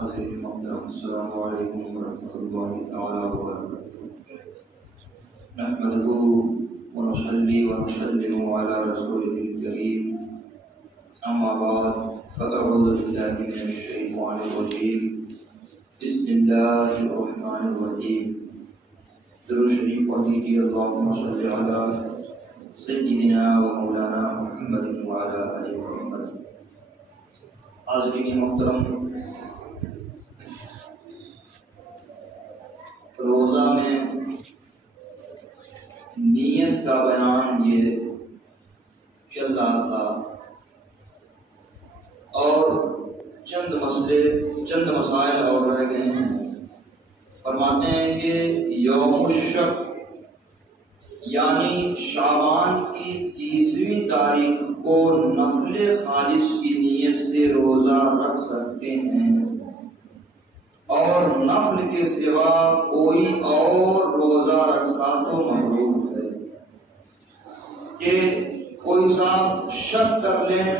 السلام علیکم ورحمۃ اللہ تعالیٰ وبرکاتہ۔ نحمده ونصلي ونسلم على رسوله الكريم، اما بعد فاعوذ بالله من الشیطان الرجیم، بسم اللہ الرحمن الرحیم۔ درود شریف پڑھ لیجیے، اللہم صل علی سیدنا و مولانا محمد وعلی آل محمد۔ حاضرین محترم، روزہ میں نیت کا بیان یہ چل رہا تھا اور چند مسائل اور رہ گئے ہیں۔ فرماتے ہیں کہ یوم الشک یعنی شعبان کی 30ویں تاریخ کو نفل خالص کی نیت سے روزہ رکھ سکتے ہیں، اور نفل کے سوا کوئی اور روزہ رکھا تو مکروہ ہے۔ کہ کوئی صاحب شک کر لیں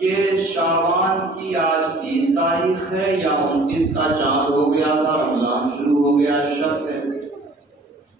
کہ شعبان کی آج 30 تاریخ ہے یا 29 کا چاند ہو گیا تھا، رمضان شروع ہو گیا، شک ہے،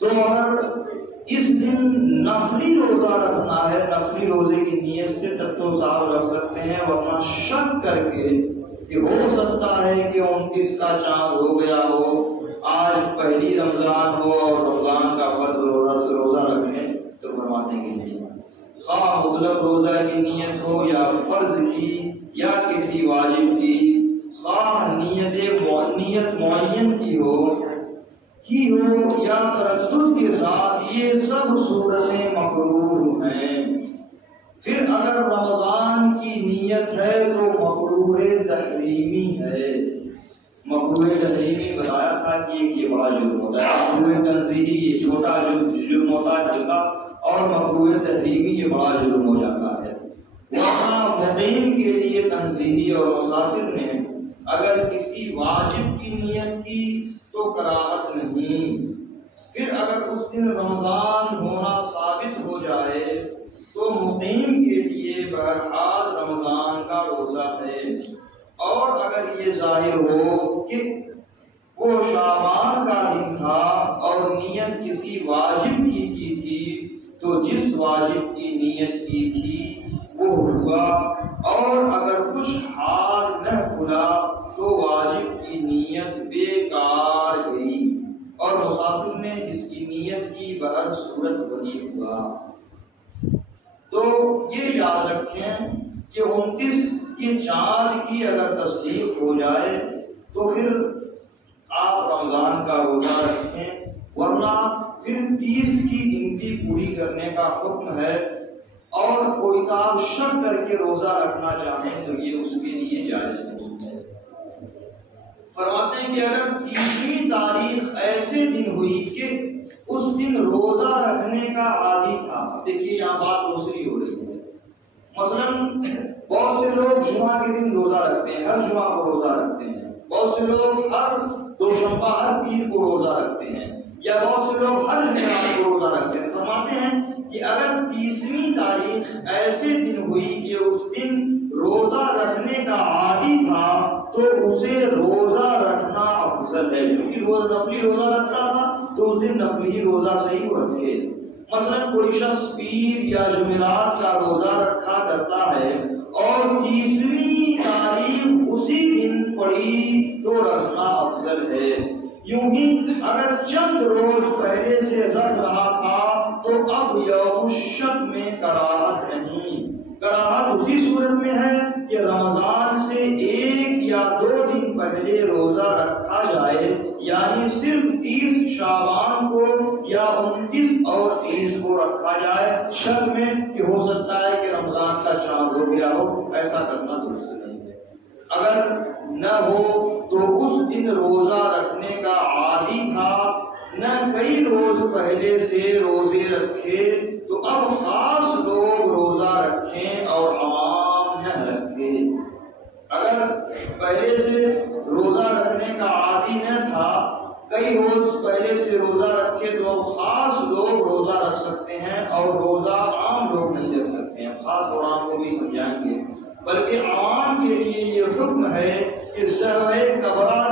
تو اگر اس دن نفلی روزہ رکھنا ہے، نفلی روزے کی نیت سے تب تو صاحب رکھ سکتے ہیں، ورنہ شک کر کے کہ ہو سکتا ہے کہ 29 کا چاند ہو گیا ہو، آج پہلی رمضان ہو اور رمضان کا فرض روزہ رکھنے، تو فرماتے ہیں کہ نہیں، خواہ مطلق روزہ کی نیت ہو یا فرض کی یا کسی واجب کی، خواہ نیت معین کی ہو یا تردد کے ساتھ، یہ سب صورتیں مکروہ ہیں۔ پھر اگر رمضان کی نیت ہے تو مکروہ تحریمی ہے۔ مکروہ تحریمی بتایا تھا کہ یہ بڑا جرم ہوتا ہے، مکروہ تنزیہی یہ چھوٹا جرم ہوتا ہے ہلکا، اور مکروہ تحریمی یہ بڑا جرم ہو جاتا ہے۔ وہاں مقیم کے لیے تنزیہی اور مسافر نے اگر کسی واجب کی نیت کی تو کراہت نہیں۔ پھر اگر اس دن رمضان ہونا ثابت ہو جائے تو مقیم کے لیے بہرحال رمضان کا روزہ ہے، اور اگر یہ ظاہر ہو کہ وہ شعبان کا دن تھا اور نیت کسی واجب کی تھی تو جس واجب کی نیت کی تھی وہ ہوا، اور اگر کچھ حال نہ کھلا تو واجب کی نیت بیکار گئی، اور مسافر نے جس کی نیت کی بہر صورت وہی ہوا۔ تو یہ یاد رکھیں کہ 29 کے چاند کی اگر تصدیق ہو جائے تو پھر آپ رمضان کا روزہ رکھیں، ورنہ پھر 30 کی گنتی پوری کرنے کا حکم ہے، اور کوئی صاحب شک کر کے روزہ رکھنا چاہیں تو یہ اس کے لیے جائز نہیں ہے۔ فرماتے ہیں کہ اگر 30ویں تاریخ ایسے دن ہوئی کہ اس دن روزہ رکھنے کا عادی تھا، دیکھیے یہاں بات دوسری ہو رہی ہے۔ مثلا بہت سے لوگ جمعہ کے دن روزہ رکھتے ہیں، ہر جمعہ کو روزہ رکھتے ہیں، بہت سے لوگ ہر دوشنبہ ہر پیر کو روزہ رکھتے ہیں، یا بہت سے لوگ ہر جمعہ کو روزہ رکھتے ہیں۔ فرماتے ہیں کہ اگر 30ویں تاریخ ایسے دن ہوئی کہ اس دن روزہ رکھنے کا عادی تھا تو اسے روزہ رکھنا افضل ہے، کیونکہ نفلی روزہ رکھتا تھا تو اس دن نفلی روزہ صحیح رکھے۔ مثلا کوئی شخص پیر یا جمعرات کا روزہ رکھا کرتا ہے اور 30ویں تاریخ اسی دن پڑی تو رکھنا افضل ہے۔ یوں ہی اگر چند روز پہلے سے رکھ رہا تھا تو اب یوم الشک میں کراہت نہیں۔ کراہت اسی صورت میں ہے کہ رمضان سے 1 یا 2 دن پہلے روزہ رکھا جائے، یعنی صرف 30 شعبان کو یا 29 اور 30 کو رکھا جائے، شک میں کہ ہو سکتا ہے کہ رمضان کا چاند ہو گیا ہو، ایسا کرنا درست نہیں ہے۔ اگر نہ ہو تو اس دن روزہ رکھنے کا عادی تھا، نہ کئی روز پہلے سے روزے رکھے، تو اب خاص لوگ روزہ رکھیں اور عوام نہ رکھیں۔ اگر پہلے سے روزہ رکھنے کا عادی نہ تھا، کئی روز پہلے سے روزہ رکھے، تو اب خاص لوگ روزہ رکھ سکتے ہیں اور روزہ عام لوگ نہیں رکھ سکتے ہیں۔ خاص اور عام کو بھی سمجھائیں گے، بلکہ عوام کے لیے یہ حکم ہے کہ شہوے کبریٰ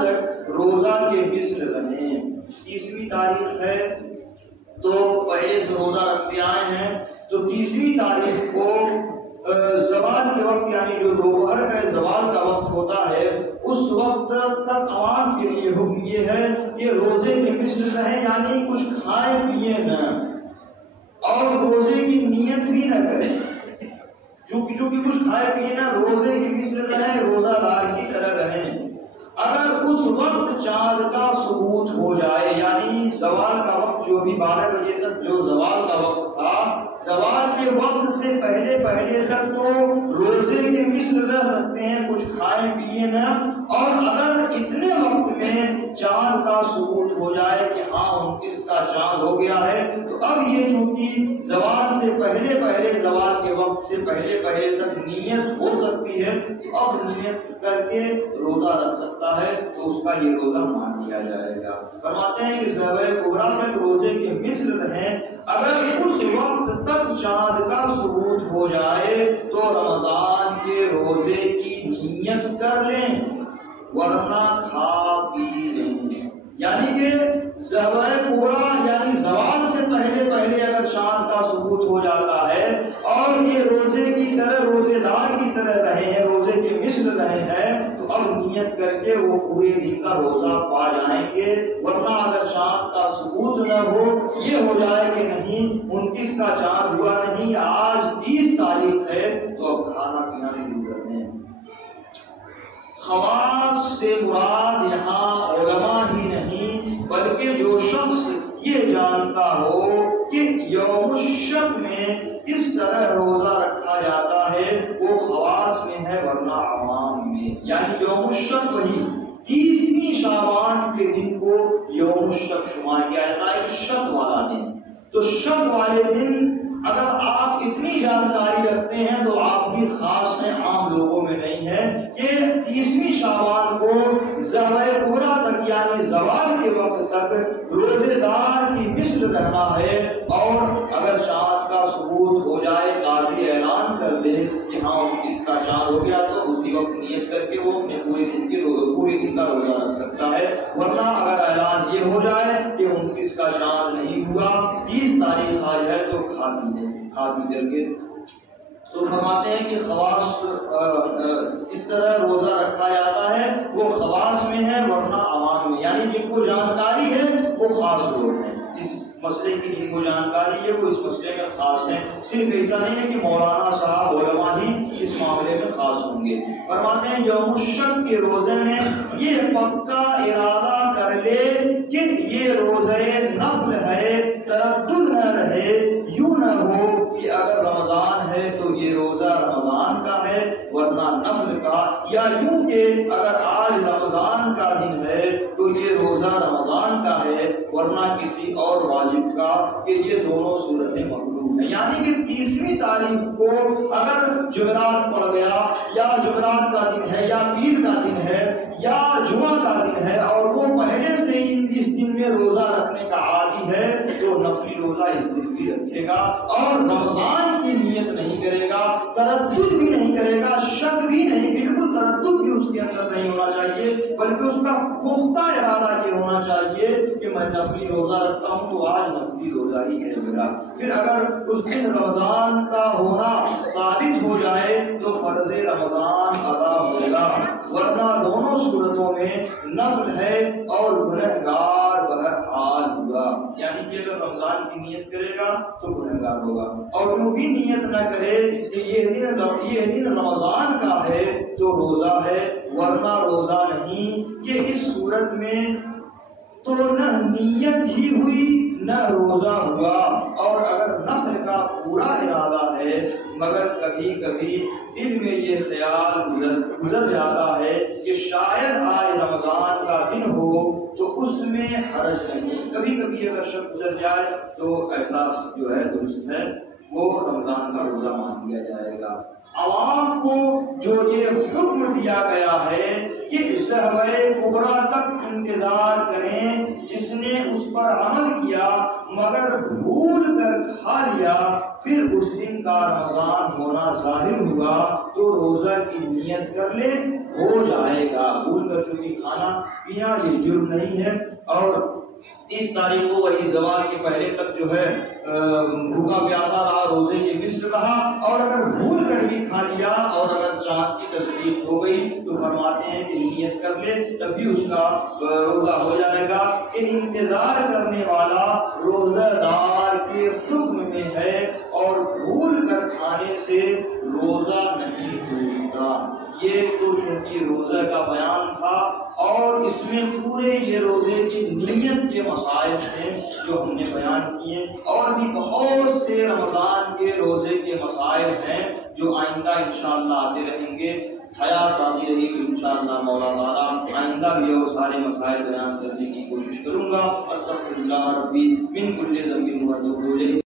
تک روزہ کے مثل رہیں۔ 30ویں تاریخ ہے تو پہلے سے روزہ رکھتے آئے ہیں، تو 30ویں تاریخ کو زوال کے وقت یعنی جو دوپہر کا زوال کا وقت ہوتا ہے اس وقت تک عوام کے لیے حکم یہ ہے کہ روزے کے مثل رہیں، یعنی کچھ کھائے پیے نہ اور روزے کی نیت بھی نہ کریں، چونکہ کچھ کھائے پیے نہ، روزے کی مثل رہیں، روزہ دار کی طرح رہیں۔ اگر اس وقت چاند کا ثبوت ہو جائے، یعنی زوال کا وقت جو بھی 12 بجے تک جو زوال کا وقت تھا، زوال کے وقت سے پہلے تک تو روزے کے مثل رہ سکتے ہیں، کچھ کھائے پیے نہ، اور اگر اتنے وقت میں چاند کا ثبوت ہو جائے کہ ہاں 29 کا چاند ہو گیا ہے، تو اب یہ چونکہ زوال سے پہلے زوال کے وقت سے پہلے تک نیت ہو سکتی ہے، تو اب نیت کر کے روزہ رکھ سکتا ہے، تو اس کا یہ روزہ مان لیا جائے گا۔ فرماتے ہیں کہ شہوے کبریٰ تک روزے کے مثل رہیں، اگر اس وقت تک چاند کا ثبوت ہو جائے تو رمضان کے روزے کی نیت کر لیں، ورنہ کھا پی لیں۔ یعنی کہ شہوے کبریٰ یعنی زوال سے پہلے اگر چاند کا ثبوت ہو جاتا ہے اور یہ روزے کی طرح روزے دار کی طرح رہے ہیں، روزے کے مثل رہے ہیں، تو اب نیت کر کے وہ پورے دن کا روزہ پا جائیں گے۔ ورنہ اگر چاند کا ثبوت نہ ہو، یہ ہو جائے کہ نہیں 29 کا چاند ہوا نہیں، آج 30 تاریخ ہے، تو اب کھانا پینا شروع کر دیں۔ خواص سے مراد یہاں علماء ہی نہیں بلکہ جو شخص یہ جانتا ہو کہ یوم الشک میں اس طرح روزہ رکھا جاتا ہے وہ خواص میں ہے، ورنہ عوام میں، یعنی یوم الشک وہی 30ویں شعبان کے دن کو یوم الشک شمار کیا جاتا ہے، شک والا دن۔ تو شک والے دن اگر آپ اتنی جانکاری رکھتے ہیں تو آپ بھی خاص ہیں، عام لوگوں میں نہیں ہے، کہ 30ویں شعبان کو شہوے کبریٰ تک یعنی زوال کے وقت تک روزے دار کی مثل رہنا ہے، اور اگر چاند کا ثبوت ہو جائے، قاضی اعلان کر دے کہ ہاں 29 کا چاند ہو گیا، تو اسی وقت نیت کر کے وہ اپنے پورے دن کا روزہ رکھ سکتا ہے۔ ورنہ اگر اعلان یہ ہو جائے کہ 29 کا چاند نہیں ہوا، 30 تاریخ آ جائے، تو کھا پی کر کے۔ تو فرماتے ہیں کہ خواص اس طرح روزہ رکھا جاتا ہے وہ خواص میں ہے، ورنہ عوام میں، یعنی جن کو جانکاری ہے وہ خاص لوگ ہیں، اس مسئلے کی جن کو جانکاری ہے وہ اس مسئلے میں خاص ہیں۔ صرف ایسا نہیں ہے کہ مولانا صاحب علماء ہی اس معاملے میں خاص ہوں گے۔ فرماتے ہیں یوم الشک کے روزے میں یہ پکا ارادہ کر لے کہ یہ روزے نفل ہے، تردد نہ رہے، یوں نہ ہو کہ اگر رمضان ہے تو یہ روزہ رمضان کا ہے ورنہ نفل کا، یا یوں کہ اگر آج رمضان کا دن ہے تو یہ روزہ رمضان کا ہے ورنہ کسی اور واجب کا، کہ یہ دونوں صورتیں مطلوب ہیں۔ یعنی کہ 30ویں تاریخ کو اگر جمعرات پڑ گیا، یا جمعرات کا دن ہے، یا پیر کا دن ہے، یا جمعہ کا دن ہے، اور وہ پہلے سے ہی اس دن میں روزہ رکھنے کا عادی ہے، تو نفلی روزہ اس دن بھی رکھے گا اور رمضان کی نیت نہیں کرے گا، تردد بھی نہیں کرے گا، شک بھی نہیں، بالکل تردد بھی اس کے اندر نہیں ہونا چاہیے، بلکہ اس کا پختہ ارادہ یہ ہونا چاہیے کہ میں نفلی روزہ رکھتا ہوں تو آج نفلی روزہ ہی ہے میرا۔ پھر اگر اس دن رمضان کا ہونا ثابت ہو جائے تو فرض رمضان ادا ہوگا، ورنہ دونوں صورتوں میں نفل ہے اور گنہگار بہرحال ہوگا۔ یعنی کہ اگر رمضان کی نیت کرے گا تو گنہگار ہوگا، اور جو بھی نیت نہ کرے کہ یہ دن رمضان کا ہے تو روزہ ہے ورنہ روزہ نہیں، کہ اس صورت میں تو نہ نیت ہی ہوئی نہ روزہ ہوا۔ اور اگر نفل کا پورا ارادہ ہے مگر کبھی کبھی دل میں یہ خیال گزر جاتا ہے کہ شاید آج رمضان کا دن ہو تو اس میں حرج نہیں، کبھی کبھی اگر شک گزر جائے تو ایسا جو ہے درست ہے، وہ رمضان کا روزہ مان لیا جائے گا۔ عوام کو جو یہ حکم دیا گیا ہے کہ شہوے کبریٰ تک انتظار کریں، جس نے اس پر عمل کیا مگر بھول کر کھا لیا پھر اس دن کا رمضان ہونا ظاہر ہوا تو روزہ کی نیت کر لے، ہو جائے گا۔ بھول کر چونکہ کھانا پینا یہ جرم نہیں ہے، اور 30 تاریخ کو وہی زوال کے پہلے تک جو ہے بھوکا پیاسا رہا، روزے کے مثل رہا، اور اگر بھول کر بھی کھا لیا اور اگر چاند کی تصدیق ہو گئی تو فرماتے ہیں کہ نیت کر لے، تب بھی اس کا روزہ ہو جائے گا۔ کہ انتظار کرنے والا روزہ دار کے حکم میں ہے، اور بھول کر کھانے سے روزہ نہیں ہوگا۔ یہ تو چونکہ روزہ کا بیان تھا، اور اس میں پورے یہ روزے کی نیت کے مسائل ہیں جو ہم نے بیان کیے، اور بھی بہت سے رمضان کے روزے کے مسائل ہیں جو آئندہ انشاءاللہ آتے رہیں گے۔ حیات باقی رہی تو انشاءاللہ مولا تعالیٰ آئندہ بھی اور سارے مسائل بیان کرنے کی کوشش کروں گا۔ استغفر اللہ ربی من کل ذنب واتوب الیہ۔